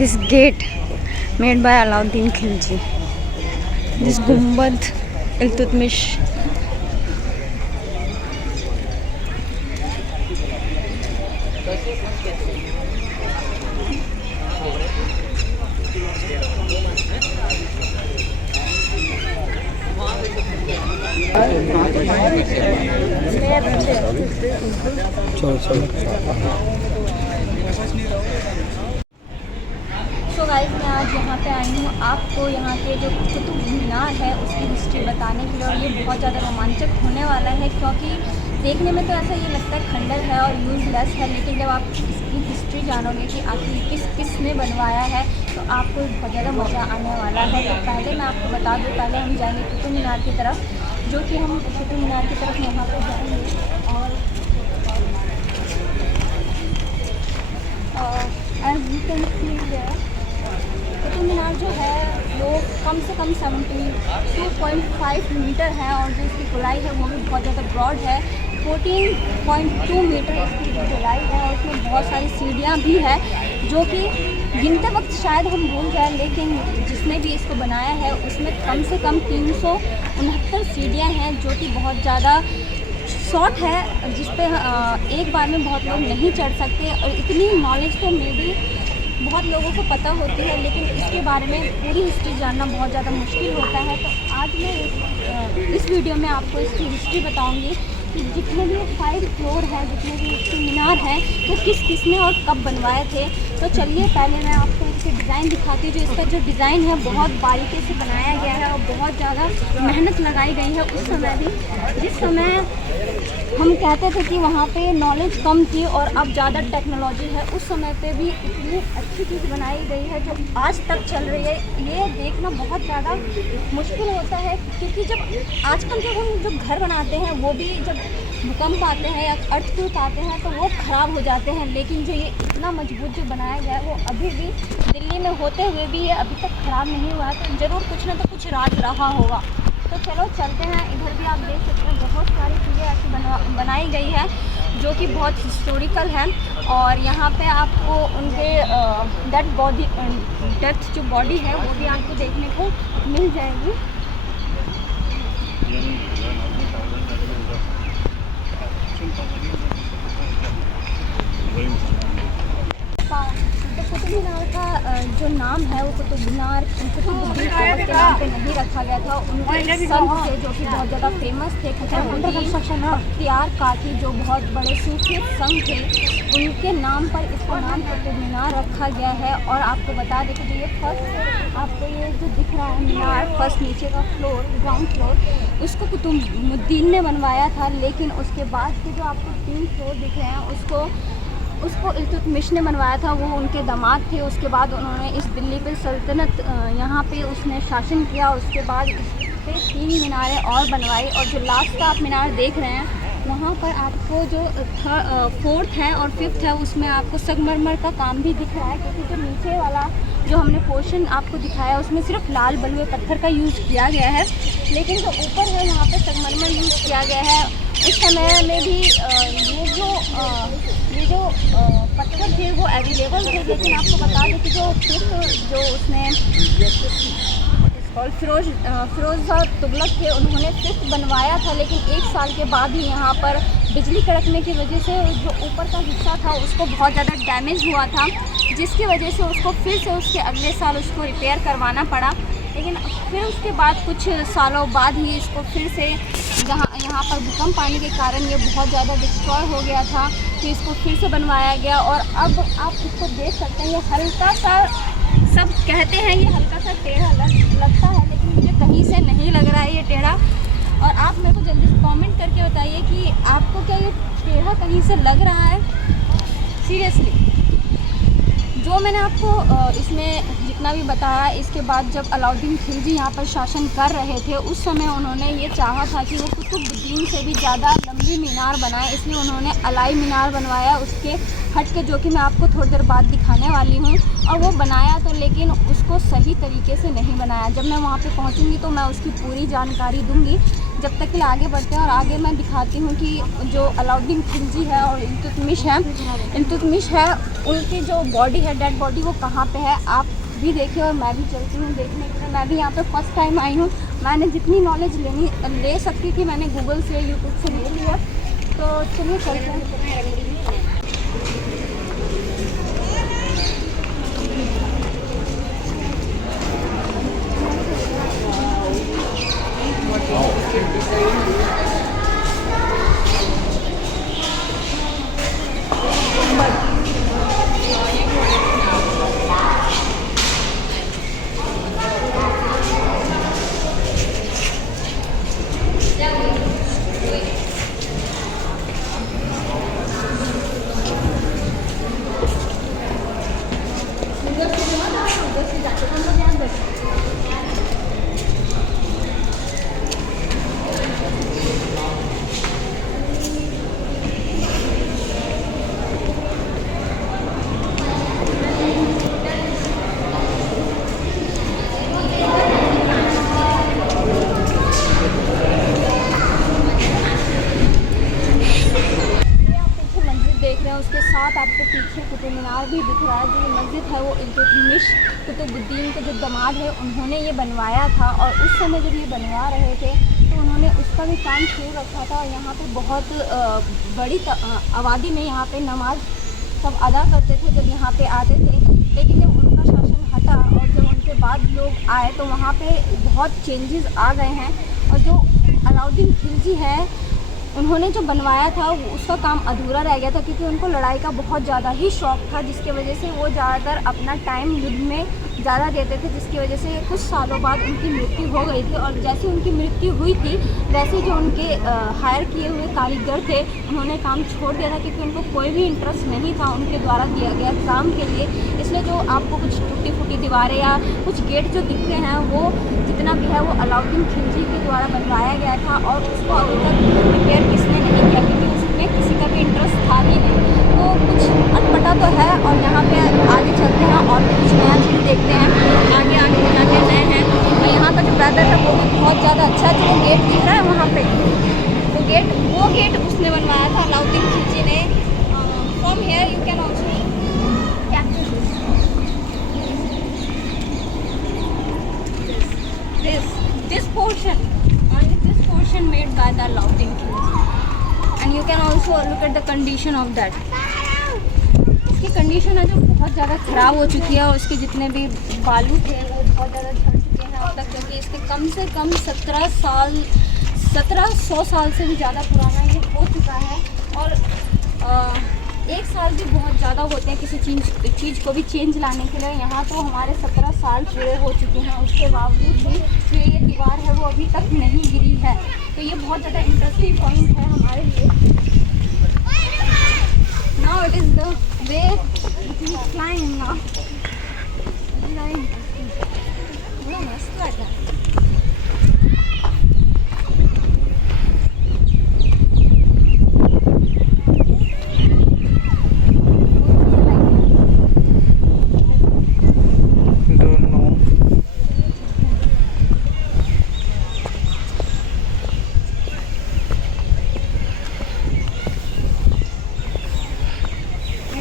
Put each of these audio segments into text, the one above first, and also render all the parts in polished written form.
This gate made by Alauddin Khilji. This Gumbad Iltutmish. So guys, मैं आज यहाँ पे आई हूँ आपको यहाँ के जो कुतुब मीनार है उसकी हिस्ट्री बताने के लिए। और ये बहुत ज़्यादा रोमांचक होने वाला है क्योंकि देखने में तो ऐसा ये लगता है खंडर है और यूजलेस है, लेकिन जब आप इसकी हिस्ट्री जानोगे कि आखिर किसने बनवाया है तो आपको बहुत ज़्यादा मज़ा आने वाला है। तो पहले मैं आपको बता दूँ, पहले हम जाएंगे कुतुब मीनार की तरफ, जो कि हम कुतुब मीनार की तरफ यहाँ पर जाएंगे। और as you can see Qutub Minar जो है वो कम से कम 72.5 मीटर है और जो इसकी गोलाई है वो भी बहुत ज़्यादा ब्रॉड है। 14.2 मीटर इसकी जो गोलाई है और उसमें बहुत सारी सीढ़ियाँ भी है जो कि गिनते वक्त शायद हम भूल जाए, लेकिन जिसने भी इसको बनाया है उसमें कम से कम 369 सीढ़ियाँ हैं जो कि बहुत ज़्यादा शॉर्ट है, जिस पे एक बार में बहुत लोग नहीं चढ़ सकते। और इतनी नॉलेज तो मे भी बहुत लोगों को पता होती है, लेकिन इसके बारे में पूरी हिस्ट्री जानना बहुत ज़्यादा मुश्किल होता है। तो आज मैं इस वीडियो में आपको इसकी हिस्ट्री बताऊंगी कि जितने भी 5 फ्लोर है, जितने भी इसके मीनार हैं, तो किसने और कब बनवाए थे। तो चलिए पहले मैं आपको इसके डिज़ाइन दिखाती हूँ। जो इसका जो डिज़ाइन है बहुत बारीकी से बनाया गया है और बहुत ज़्यादा मेहनत लगाई गई है। उस समय भी जिस समय हम कहते थे कि वहाँ पे नॉलेज कम थी और अब ज़्यादा टेक्नोलॉजी है, उस समय पे भी इतनी अच्छी चीज़ बनाई गई है जो आज तक चल रही है। ये देखना बहुत ज़्यादा मुश्किल होता है क्योंकि जब आजकल जब हम जो घर बनाते हैं वो भी जब भूकंप आते हैं या अर्थक्वेक आते हैं तो वो ख़राब हो जाते हैं, लेकिन जो ये इतना मजबूत जो बनाया गया है वो अभी भी दिल्ली में होते हुए भी ये अभी तक ख़राब नहीं हुआ है। तो ज़रूर कुछ ना तो कुछ राज रहा होगा। तो चलो चलते हैं। इधर भी आप देख सकते हैं बहुत सारी चीज़ें ऐसी बनाई गई है जो कि बहुत हिस्टोरिकल है। और यहाँ पे आपको उनके डेथ जो बॉडी है वो भी आपको देखने को मिल जाएगी। तो कुतुब मीनार का जो नाम है वो कुतुबुद्दीन के नाम पे नहीं रखा गया था। उनके संत थे जो कि बहुत ज़्यादा फेमस थे, बख्तियार काकी, जो बहुत बड़े सूफी संत थे, उनके नाम पर इसका नाम कुतुब मीनार रखा गया है। और आपको बता दें कि जो ये फर्स्ट आपको ये जो दिख रहा है मीनार, फर्स्ट नीचे का फ्लोर, ग्राउंड फ्लोर, उसको कुतुबुद्दीन ने बनवाया था, लेकिन उसके बाद के जो आपको 3 फ्लोर दिख रहे हैं उसको इल्तुतमिश ने बनवाया था। वो उनके दामाद थे। उसके बाद उन्होंने इस दिल्ली पे सल्तनत यहाँ पे उसने शासन किया। उसके बाद इस पे 3 मीनारें और बनवाई। और जो लास्ट का आप मीनार देख रहे हैं वहाँ पर आपको जो 4th है और 5th है उसमें आपको संगमरमर का काम भी दिख रहा है, क्योंकि जो नीचे वाला जो हमने पोर्शन आपको दिखाया उसमें सिर्फ लाल बलुए पत्थर का यूज़ किया गया है, लेकिन जो ऊपर है वहाँ पे संगमरमर यूज़ किया गया है। उस समय में भी ये जो पत्थर थे वो अवेलेबल थे, लेकिन आपको बता दें कि जो उसने फिरोज़ तुगलक थे, उन्होंने 5th बनवाया था, लेकिन 1 साल के बाद ही यहाँ पर बिजली कड़कने की वजह से जो ऊपर का हिस्सा था उसको बहुत ज़्यादा डैमेज हुआ था, जिसकी वजह से उसको फिर से उसके अगले साल उसको रिपेयर करवाना पड़ा। लेकिन फिर उसके बाद कुछ सालों बाद ही इसको फिर से यहाँ पर भूकंप आने के कारण ये बहुत ज़्यादा डिस्ट्रॉय हो गया था, तो इसको फिर से बनवाया गया। और अब आप इसको देख सकते हैं, ये हल्का सा, सब कहते हैं ये हल्का सा टेढ़ा लगता है, लेकिन मुझे कहीं से नहीं लग रहा है ये टेढ़ा। और आप मेरे को जल्दी से कमेंट करके बताइए कि आपको क्या ये टेढ़ा कहीं से लग रहा है। सीरियसली जो मैंने आपको इसमें जितना भी बताया, इसके बाद जब अलाउद्दीन खिलजी यहाँ पर शासन कर रहे थे उस समय उन्होंने ये चाहा था कि वो कुतुबुद्दीन से भी ज़्यादा लंबी मीनार बनाए, इसलिए उन्होंने अलाई मीनार बनवाया उसके हट के, जो कि मैं आपको थोड़ी देर बाद दिखाने वाली हूँ। और वो बनाया तो, लेकिन उसको सही तरीके से नहीं बनाया। जब मैं वहाँ पे पहुँचूँगी तो मैं उसकी पूरी जानकारी दूँगी। जब तक के लिए आगे बढ़ते हैं और आगे मैं दिखाती हूँ कि जो अलाउद्दीन खिलजी है और इल्तुतमिश है उनकी जो बॉडी है, डेड बॉडी, वो कहाँ पे है आप भी देखिए। और मैं भी चलती हूँ देखने के लिए। मैं भी यहाँ पे फर्स्ट टाइम आई हूँ। मैंने जितनी नॉलेज ले सकती थी मैंने गूगल से, यूट्यूब से ले लिया। तो चलिए चलते हैं। उसके साथ आपको पीछे कुतुब मीनार भी दिख रहा है। जो मस्जिद है वो इल्तुतमिश कुतुबुद्दीन के जो दामाद है उन्होंने ये बनवाया था। और उस समय जब ये बनवा रहे थे तो उन्होंने उसका भी काम शुरू रखा था। और यहाँ पे बहुत बड़ी आबादी में यहाँ पे नमाज सब अदा करते थे जब यहाँ पे आते थे। लेकिन जब उनका शासन हटा और जब उनके बाद लोग आए तो वहाँ पे बहुत चेंजेस आ गए हैं। और जो अलाउद्दीन खिलजी है उन्होंने जो बनवाया था उसका काम अधूरा रह गया था, क्योंकि उनको लड़ाई का बहुत ज़्यादा ही शौक़ था, जिसकी वजह से वो ज़्यादातर अपना टाइम युद्ध में ज़्यादा देते थे, जिसकी वजह से कुछ सालों बाद उनकी मृत्यु हो गई थी। और जैसे उनकी मृत्यु हुई थी वैसे जो उनके हायर किए हुए कारीगर थे उन्होंने काम छोड़ दिया था, क्योंकि उनको कोई भी इंटरेस्ट नहीं था उनके द्वारा दिया गया काम के लिए। इसलिए जो आपको कुछ टूटी फूटी दीवारें या कुछ गेट जो दिखते हैं वो जितना भी है वो अलाउद्दीन खिलजी के द्वारा बनवाया गया था। और उसको अभी तक रिपेयर किसने नहीं किया, क्योंकि उसमें किसी का भी इंटरेस्ट था ही नहीं। तो कुछ अटपटा तो है। और यहाँ पे आगे चलते हैं और कुछ नया चीज़ देखते हैं। आगे आगे क्या क्या नए हैं। और यहाँ का जो वेदर है वो भी बहुत ज़्यादा अच्छा है। जो गेट दिख रहा है वहाँ पे वो गेट उसने बनवाया था अलाउद्दीन खिलजी ने। From here you can also this portion made by the Alauddin Khilji, and you can also look at the condition of that. इसकी कंडीशन है जो बहुत ज़्यादा ख़राब हो चुकी है। और इसके जितने भी बालू थे वो बहुत ज़्यादा झड़ चुके हैं अब तक, क्योंकि इसके कम से कम 1700 साल से भी ज़्यादा पुराना ये हो चुका है। और एक साल भी बहुत ज़्यादा होते हैं किसी चीज़ को भी चेंज लाने के लिए। यहाँ तो हमारे 17 साल पूरे हो चुके हैं, उसके बावजूद भी जो ये दीवार है वो अभी तक नहीं गिरी है। तो ये बहुत ज़्यादा इंटरेस्टिंग पॉइंट है हमारे लिए। Now it is the way we climb now. बड़ा मस्त लग रहा है।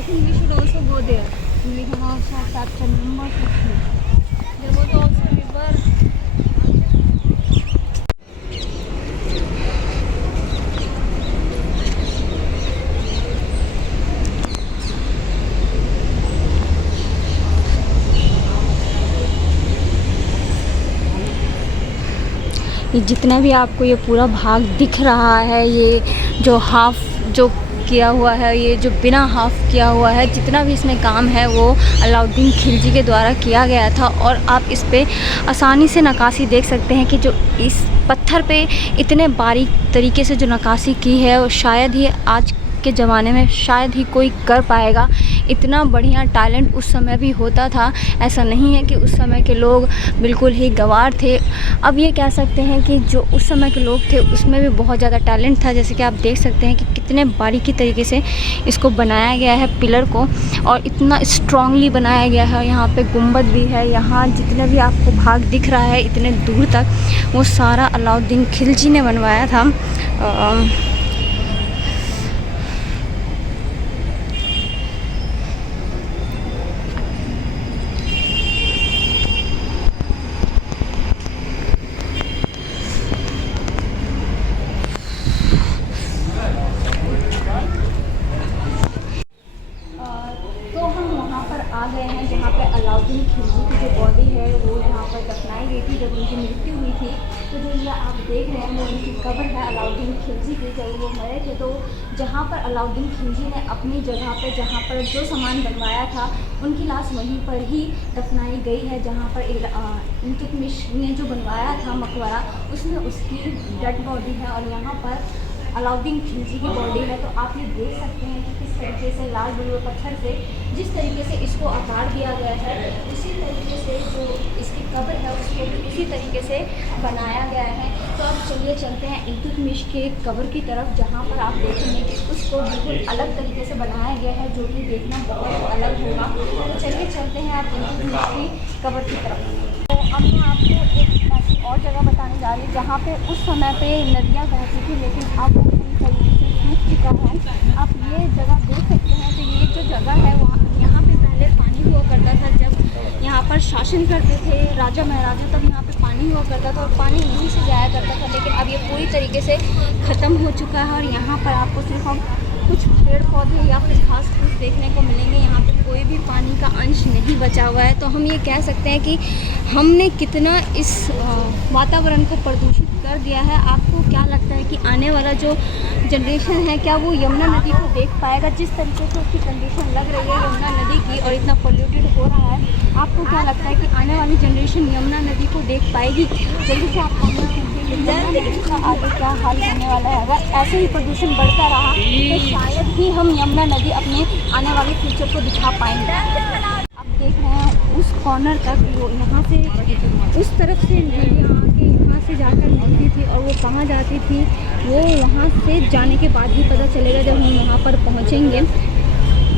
We should also go there. We can also capture numbers of people. There was also river. ये जितना भी आपको ये पूरा भाग दिख रहा है, ये जो हाफ जो किया हुआ है, ये जो बिना हाफ किया हुआ है, जितना भी इसमें काम है वो अलाउद्दीन खिलजी के द्वारा किया गया था। और आप इस पे आसानी से नक्काशी देख सकते हैं कि जो इस पत्थर पे इतने बारीक तरीके से जो नक्काशी की है वो शायद ही आज के ज़माने में शायद ही कोई कर पाएगा। इतना बढ़िया टैलेंट उस समय भी होता था। ऐसा नहीं है कि उस समय के लोग बिल्कुल ही गँवार थे। अब ये कह सकते हैं कि जो उस समय के लोग थे उसमें भी बहुत ज़्यादा टैलेंट था। जैसे कि आप देख सकते हैं कि कितने बारीकी तरीके से इसको बनाया गया है पिलर को, और इतना स्ट्रांगली बनाया गया है। यहाँ पे गुंबद भी है, यहाँ जितने भी आपको भाग दिख रहा है इतने दूर तक, वो सारा अलाउद्दीन खिलजी ने बनवाया था। तो हम वहाँ पर आ गए हैं जहाँ पे अलाउद्दीन खिलजी की जो बॉडी है वो यहाँ पर दफनाई गई थी जब उनकी मृत्यु हुई थी। तो जो ये आप देख रहे हैं वो उनकी कब्र है अलाउद्दीन खिलजी की। जब वो मरे थे तो जहाँ पर अलाउद्दीन खिलजी ने अपनी जगह पे जहाँ पर जो सामान बनवाया था उनकी लाश वहीं पर ही दफनाई गई है। जहाँ पर इल्तुतमिश ने जो बनवाया था मकबरा उसमें उसकी डेड बॉडी है और यहाँ पर अलाउद्दीन खिलजी की बॉडी है। तो आप ये देख सकते हैं कि किस तरीके से लाल बलुए पत्थर से जिस तरीके से इसको आकार दिया गया है उसी तरीके से जो इसकी कब्र है उसको भी उसी तरीके से बनाया गया है। तो अब चलिए चलते हैं इल्तुतमिश के कब्र की तरफ, जहाँ पर आप देखेंगे कि उसको बिल्कुल अलग तरीके से बनाया गया है जो कि देखना बहुत अलग होगा। तो चलिए चलते हैं आप इल्तुतमिश की कब्र की तरफ। तो अब मैं आपको एक ऐसी और जगह बताने जा रही हूँ जहाँ पे उस समय पे नदियाँ बहती थी, लेकिन अब वो पूरी तरीके से सूख चुका है। आप ये जगह देख सकते हैं। तो ये जो जगह है वहाँ यहाँ पे पहले पानी हुआ करता था। जब यहाँ पर शासन करते थे राजा महाराजा तब यहाँ पे पानी हुआ करता था और पानी यहीं से जाया करता था। लेकिन अब ये पूरी तरीके से ख़त्म हो चुका है और यहाँ पर आपको सिर्फ हम कुछ पेड़ पौधे या फिर घास फूस देखने को मिलेंगे। यहाँ पे कोई भी पानी का अंश नहीं बचा हुआ है। तो हम ये कह सकते हैं कि हमने कितना इस वातावरण को प्रदूषित कर दिया है। आपको क्या लगता है कि आने वाला जो जनरेशन है क्या वो यमुना नदी को देख पाएगा? जिस तरीके से उसकी कंडीशन लग रही है यमुना नदी की और इतना पोल्यूटेड हो रहा है, आपको क्या लगता है कि आने वाली जनरेशन यमुना नदी को देख पाएगी? जल्दी से आप कमेंट कीजिए यमुना नदी का आगे क्या हाल होने वाला है। अगर ऐसे ही प्रदूषण बढ़ता रहा तो शायद ही हम यमुना नदी अपने आने वाले फ्यूचर को दिखा पाएंगे। आप देख रहे हैं उस कॉर्नर तक वो यहाँ से उस तरफ से नदियाँ आके यहाँ से जाकर मिलती थी और वो कहाँ जाती थी वो वहाँ से जाने के बाद ही पता चलेगा जब हम वहाँ पर पहुँचेंगे।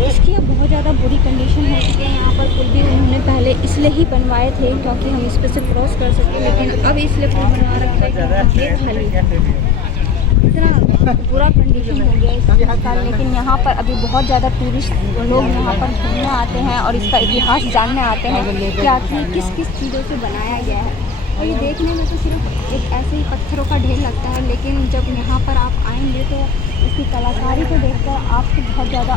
इसकी अब बहुत ज़्यादा बुरी कंडीशन हो चुकी है। यहाँ पर पुल भी उन्होंने पहले इसलिए ही बनवाए थे क्योंकि हम इस पर से क्रॉस कर सकें, लेकिन अब इसलिए पुल बनवा रखा है कि खाली इतना बुरा कंडीशन हो गया इसका। लेकिन यहाँ पर अभी बहुत ज़्यादा टूरिस्ट लोग यहाँ पर घूमने आते हैं और इसका इतिहास जानने आते हैं कि आखिर किस किस चीज़ों से बनाया गया है। और ये देखने में तो सिर्फ एक ऐसे ही पत्थरों का ढेर लगता है, लेकिन जब यहाँ पर आप आएंगे तो इसकी कलाकारी को देखकर आपको बहुत ज़्यादा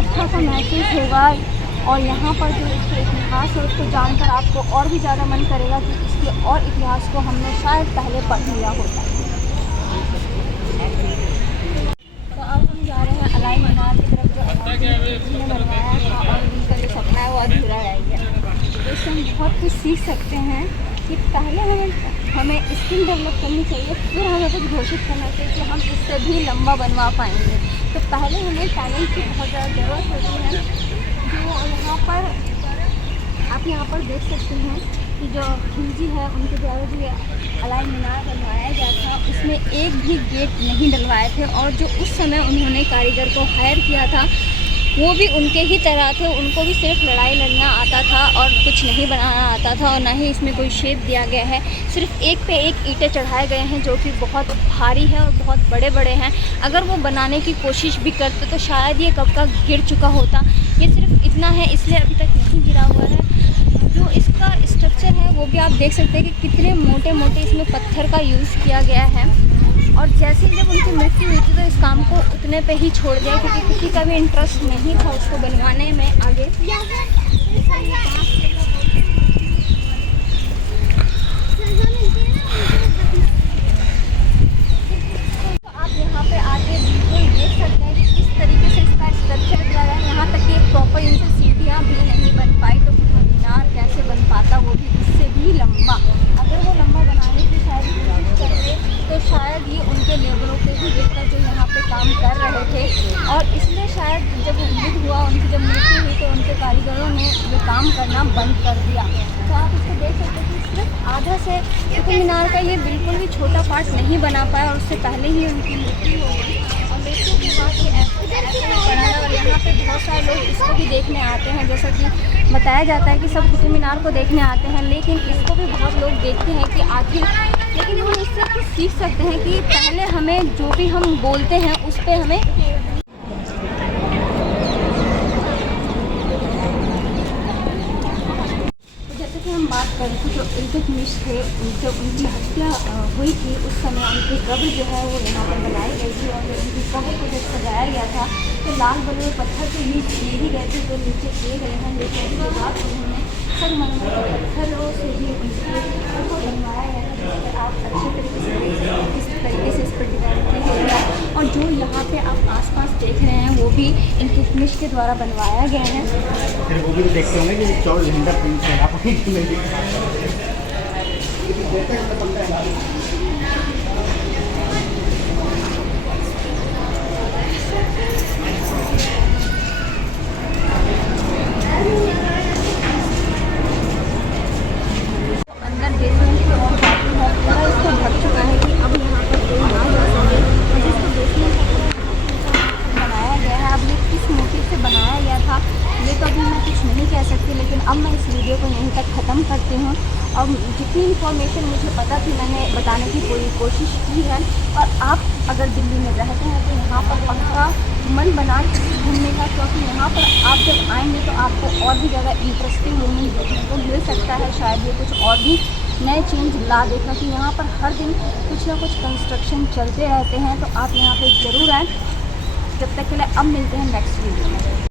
अच्छा सा महसूस होगा। और यहाँ पर जो इसका इतिहास है उसको जानकर आपको और भी ज़्यादा मन करेगा कि इसके और इतिहास को हमने शायद पहले पढ़ लिया होता। तो अब हम जा रहे हैं अलाई मीनार की तरफ, जो अलाउद्दीन खिलजी ने बनवाया था और उनका जो सपना है वो अधूरा रह गया। तो इससे हम बहुत कुछ सीख सकते हैं कि पहले हमें स्किल डेवलप करनी चाहिए, फिर हमें कुछ घोषित करना चाहिए कि हम इससे भी लंबा बनवा पाएंगे। तो पहले हमें टैलेंट की बहुत ज़्यादा ज़रूरत होती है। जो यहाँ पर आप यहाँ पर देख सकते हैं कि जो खिलजी है उनके द्वारा जो अलाई मीनार बनवाया गया था उसमें एक भी गेट नहीं डलवाए थे, और जो उस समय उन्होंने कारीगर को हायर किया था वो भी उनके ही तरह थे। उनको भी सिर्फ लड़ाई लड़ना आता था और कुछ नहीं बनाना आता था, और ना ही इसमें कोई शेप दिया गया है। सिर्फ एक पे एक ईंटें चढ़ाए गए हैं जो कि बहुत भारी है और बहुत बड़े बड़े हैं। अगर वो बनाने की कोशिश भी करते तो शायद ये कब का गिर चुका होता। ये सिर्फ इतना है इसलिए अभी तक नहीं गिरा हुआ है। जो इसका स्ट्रक्चर है वो भी आप देख सकते हैं कि कितने मोटे मोटे इसमें पत्थर का यूज़ किया गया है। और जैसे जब उनकी मृत्यु हुई थी तो इस काम को उतने पे ही छोड़ दिया क्योंकि किसी का भी इंटरेस्ट नहीं था उसको बनवाने में आगे। तो आप यहाँ पे आके बिल्कुल देख सकते हैं कि किस तरीके से इसका स्ट्रक्चर दिया गया है। यहाँ तक कि एक प्रॉपर इनसे सीढ़ियाँ भी नहीं बन पाई, तो मीनार कैसे बन पाता, वो भी उससे भी लंबा। अगर वो लंबा बनाने की शायद कोशिश करते तो शायद ये उनके लेबरों के भी देखकर जो यहाँ पे काम कर रहे थे। और इसलिए शायद जब युद्ध हुआ, उनकी जब मृत्यु ये काम करना बंद कर दिया। तो आप इसको देख सकते हैं कि सिर्फ आधा से कुतुब मीनार का ये बिल्कुल भी छोटा पार्ट नहीं बना पाया और उससे पहले ही उनकी मृत्यु हो गई। और मृत्यु के बाद ये ऐसा पड़ा है और यहाँ पे बहुत सारे लोग इसको भी देखने आते हैं। जैसा कि बताया जाता है कि सब कुतुब मीनार को देखने आते हैं, लेकिन इसको भी बहुत लोग देखते हैं कि आखिर, लेकिन हम इससे कुछ सीख सकते हैं कि पहले हमें जो भी हम बोलते हैं उस पर हमें हम बात करें तो जो इल्तुतमिश थे, जब उनकी हत्या हुई थी उस समय उनकी कब्र जो है वो यहाँ पर बनाई गई थी और उनकी कब्र को जब सजाया गया था तो लाल बलुए पत्थर के नीचे ही गए थे जो नीचे किए गए हैं, लेकिन उसके बाद उन्होंने संगमरमर के पत्थरों से भी उनके को बनवाया गया है, जिस पर आप अच्छे तरीके से देख सकते हैं किस तरीके से इस पर डिज़ाइन की गई है। और जो यहाँ पे आप आसपास देख रहे हैं वो भी इल्तुतमिश के द्वारा बनवाया गया है। फिर वो भी देखते होंगे कि 24 घंटा प्रिंट है आप अंदर देखने की और बाकी है पूरा इसको ढक चुका है कि अब यहाँ पर कोई ना जा सके। और जिसको देखने बनाया गया है, अब ये किस मोटिव से बनाया गया था ये तो अभी मैं कुछ नहीं कह सकती, लेकिन अब मैं इस वीडियो को यहीं तक ख़त्म करती हूँ। और जितनी इन्फॉर्मेशन मुझे पता थी मैंने बताने की पूरी कोशिश की है। और आप अगर दिल्ली में रहते हैं तो यहाँ पर पक्का मन बना घूमने का, क्योंकि यहाँ पर आप जब आएंगे तो आपको और भी ज़्यादा इंटरेस्टिंग मूवमेंट देखने को मिल सकता है। शायद ये कुछ और भी नए चेंज ला दे, क्योंकि यहाँ पर हर दिन कुछ ना कुछ कंस्ट्रक्शन चलते रहते हैं। तो आप यहाँ पर ज़रूर आएँ। जब तक के लिए अब मिलते हैं नेक्स्ट वीडियो में।